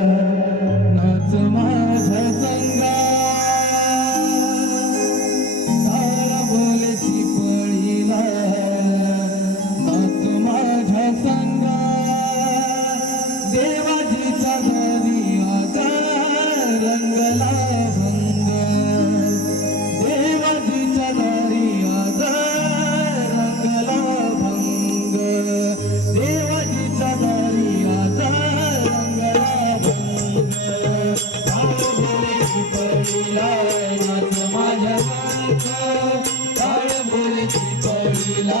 नाच माझा संगा. माझ्या बोलची पडीला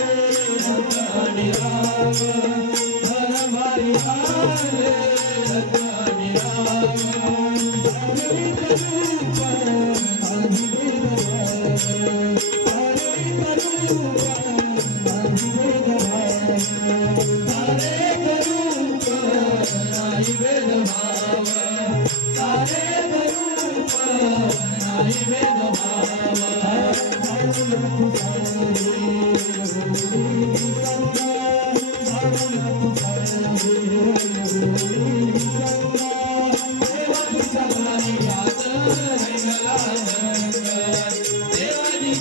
Hare Krishna, Hare Krishna,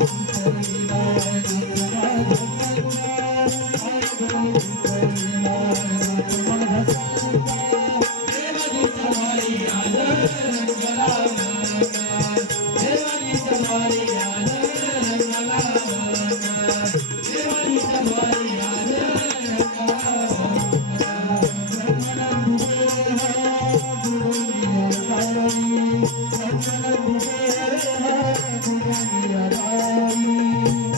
Thank you.